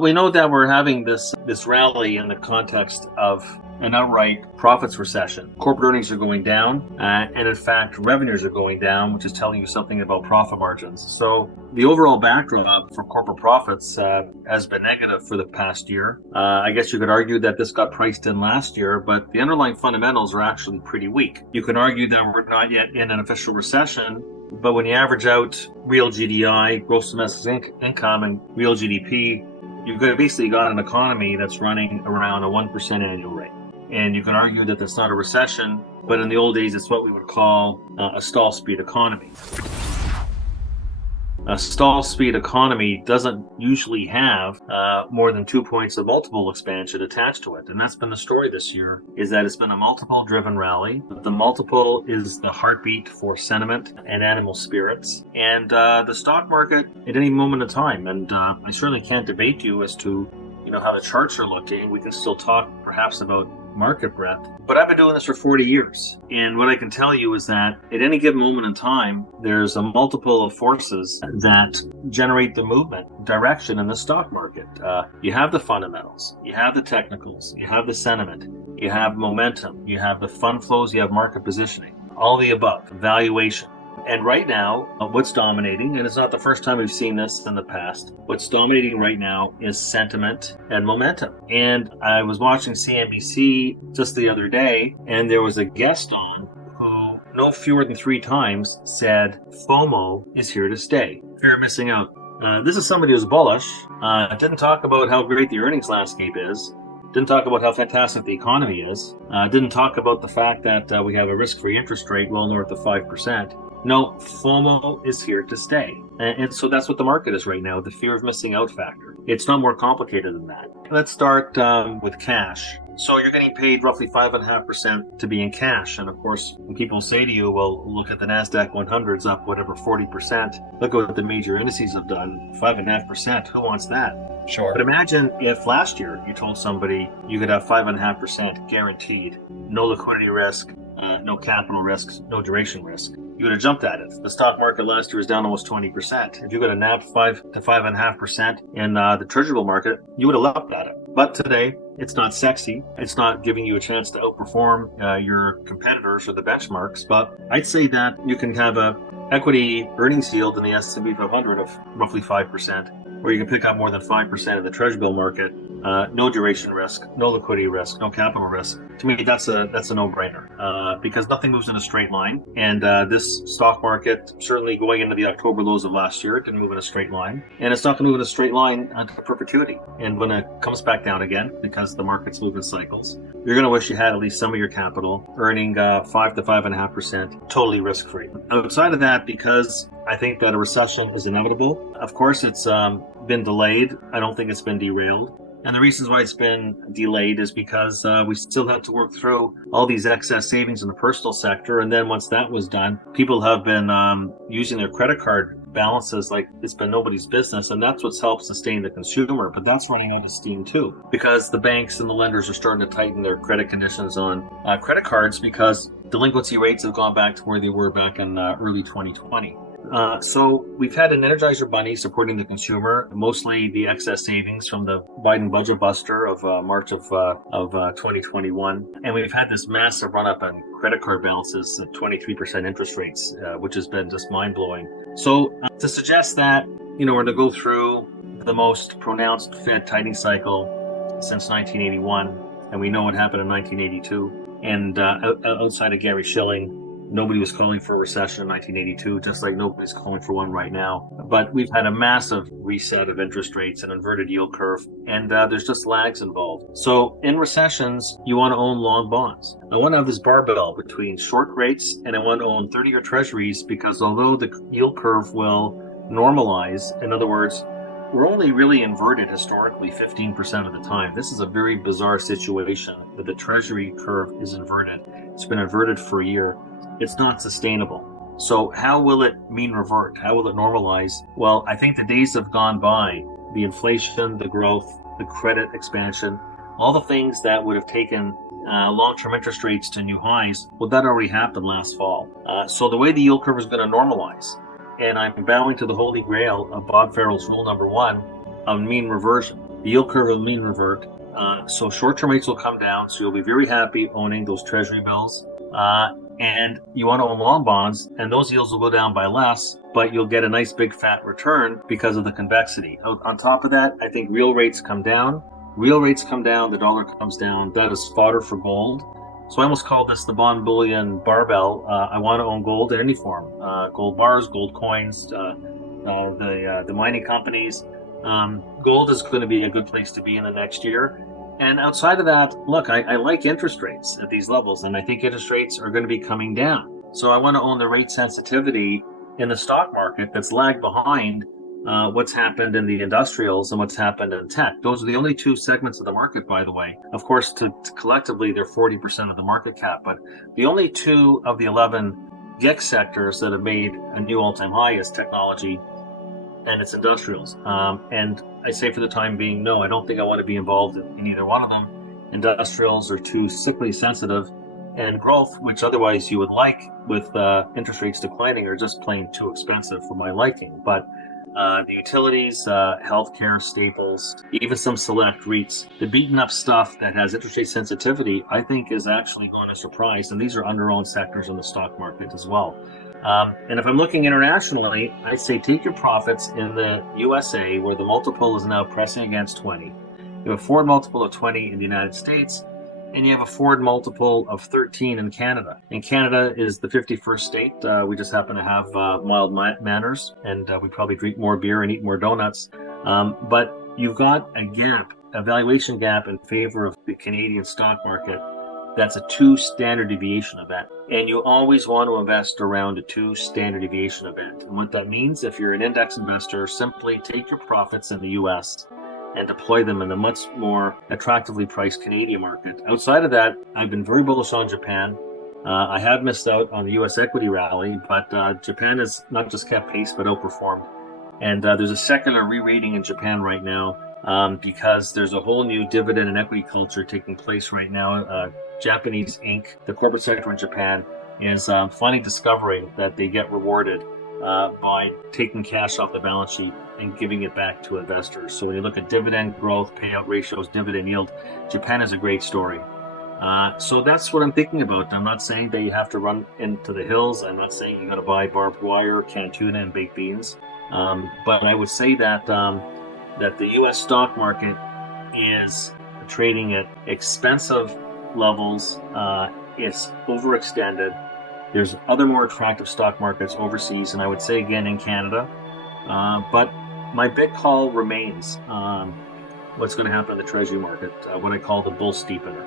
We know that we're having this rally in the context of an outright profits recession. Corporate earnings are going down, and in fact, revenues are going down, which is telling you something about profit margins. So the overall backdrop for corporate profits has been negative for the past year. I guess you could argue that this got priced in last year, but the underlying fundamentals are actually pretty weak. You can argue that we're not yet in an official recession, but when you average out real GDI, gross domestic income, and real GDP, you've basically got an economy that's running around a 1% annual rate. And you can argue that that's not a recession, but in the old days, it's what we would call a stall speed economy. A stall speed economy doesn't usually have more than 2 points of multiple expansion attached to it. And that's been the story this year, is that it's been a multiple driven rally. The multiple is the heartbeat for sentiment and animal spirits. And the stock market at any moment in time, and I certainly can't debate you as to how the charts are looking. We can still talk perhaps about market breadth, but I've been doing this for 40 years. And what I can tell you is that at any given moment in time, there's a multiple of forces that generate the movement, direction in the stock market. You have the fundamentals, you have the technicals, you have the sentiment, you have momentum, you have the fund flows, you have market positioning, all the above, valuation. And right now, what's dominating, and it's not the first time we've seen this in the past, what's dominating right now is sentiment and momentum. And I was watching CNBC just the other day, and there was a guest on who no fewer than 3 times said FOMO is here to stay. Fear of missing out. This is somebody who's bullish. Didn't talk about how great the earnings landscape is. Didn't talk about how fantastic the economy is. Didn't talk about the fact that we have a risk-free interest rate well north of 5%. No, FOMO is here to stay. And so that's what the market is right now, the fear of missing out factor. It's not more complicated than that. Let's start with cash. So you're getting paid roughly 5.5% to be in cash. And of course, when people say to you, well, look at the NASDAQ 100's up, whatever, 40%. Look at what the major indices have done, 5.5%. Who wants that? Sure. But imagine if last year you told somebody you could have 5.5% guaranteed, no liquidity risk, no capital risks, no duration risk. You would have jumped at it. The stock market last year was down almost 20%. If you got a nab 5 to 5.5% in the treasury bill market, you would have leapt at it. But today, it's not sexy. It's not giving you a chance to outperform your competitors or the benchmarks. But I'd say that you can have a equity earnings yield in the S&P 500 of roughly 5%, or you can pick up more than 5% in the treasury bill market. No duration risk, no liquidity risk, no capital risk. To me, that's a no-brainer because nothing moves in a straight line. And this stock market, certainly going into the October lows of last year, it didn't move in a straight line. And it's not going to move in a straight line to perpetuity. And when it comes back down again, because the markets move in cycles, you're going to wish you had at least some of your capital earning 5 to 5.5% totally risk-free. Outside of that, because I think that a recession is inevitable. Of course, it's been delayed. I don't think it's been derailed. And the reasons why it's been delayed is because we still had to work through all these excess savings in the personal sector. And then once that was done, people have been using their credit card balances like it's been nobody's business. And that's what's helped sustain the consumer. But that's running out of steam too, because the banks and the lenders are starting to tighten their credit conditions on credit cards because delinquency rates have gone back to where they were back in early 2020. So we've had an Energizer Bunny supporting the consumer, mostly the excess savings from the Biden budget buster of March of 2021. And we've had this massive run up in credit card balances at 23% interest rates, which has been just mind blowing. So to suggest that, we're going to go through the most pronounced Fed tightening cycle since 1981, and we know what happened in 1982. And outside of Gary Schilling, nobody was calling for a recession in 1982, just like nobody's calling for one right now. But we've had a massive reset of interest rates and inverted yield curve, and there's just lags involved. So in recessions, you want to own long bonds. I want to have this barbell between short rates, and I want to own 30-year treasuries because although the yield curve will normalize, in other words, we're only really inverted historically 15% of the time. This is a very bizarre situation that the treasury curve is inverted. It's been inverted for a year. It's not sustainable. So how will it mean revert? How will it normalize? Well, I think the days have gone by. The inflation, the growth, the credit expansion, all the things that would have taken long-term interest rates to new highs, well, that already happened last fall. So the way the yield curve is going to normalize, and I'm bowing to the holy grail of Bob Farrell's rule number 1 of mean reversion. The yield curve will mean revert. So short-term rates will come down. So you'll be very happy owning those treasury bills. And you want to own long bonds, and those yields will go down by less, but you'll get a nice big fat return because of the convexity. On top of that, I think real rates come down. Real rates come down, the dollar comes down. That is fodder for gold. So I almost call this the bond bullion barbell. I want to own gold in any form. Gold bars, gold coins, the mining companies. Gold is going to be a good place to be in the next year. And outside of that, look, I like interest rates at these levels, and I think interest rates are going to be coming down. So I want to own the rate sensitivity in the stock market that's lagged behind what's happened in the industrials and what's happened in tech. Those are the only two segments of the market, by the way. Of course, collectively, they're 40% of the market cap, but the only two of the 11 GEC sectors that have made a new all-time high is technology and it's industrials. And I say for the time being, no, I don't think I want to be involved in either one of them. Industrials are too cyclically sensitive, and growth, which otherwise you would like with interest rates declining, are just plain too expensive for my liking. But the utilities, healthcare, staples, even some select REITs, the beaten up stuff that has interest rate sensitivity, I think is actually going to surprise. And these are under-owned sectors in the stock market as well. And if I'm looking internationally, I say take your profits in the USA, where the multiple is now pressing against 20. You have a forward multiple of 20 in the United States, and you have a forward multiple of 13 in Canada. And Canada is the 51st state. We just happen to have mild manners, and we probably drink more beer and eat more donuts. But you've got a gap, a valuation gap in favor of the Canadian stock market. That's a 2 standard deviation event. And you always want to invest around a 2 standard deviation event. And what that means, if you're an index investor, simply take your profits in the US and deploy them in the much more attractively priced Canadian market. Outside of that, I've been very bullish on Japan. I have missed out on the US equity rally, but Japan has not just kept pace, but outperformed. And there's a secular re-rating in Japan right now because there's a whole new dividend and equity culture taking place right now. Japanese Inc., the corporate sector in Japan, is finally discovering that they get rewarded by taking cash off the balance sheet and giving it back to investors. So when you look at dividend growth, payout ratios, dividend yield, Japan is a great story. So that's what I'm thinking about. I'm not saying that you have to run into the hills. I'm not saying you got to buy barbed wire, canned tuna, and baked beans. But I would say that that the U.S. stock market is trading at expensive levels. It's overextended. There's other more attractive stock markets overseas, and I would say again in Canada. But my big call remains what's going to happen in the treasury market, what I call the bull steepener.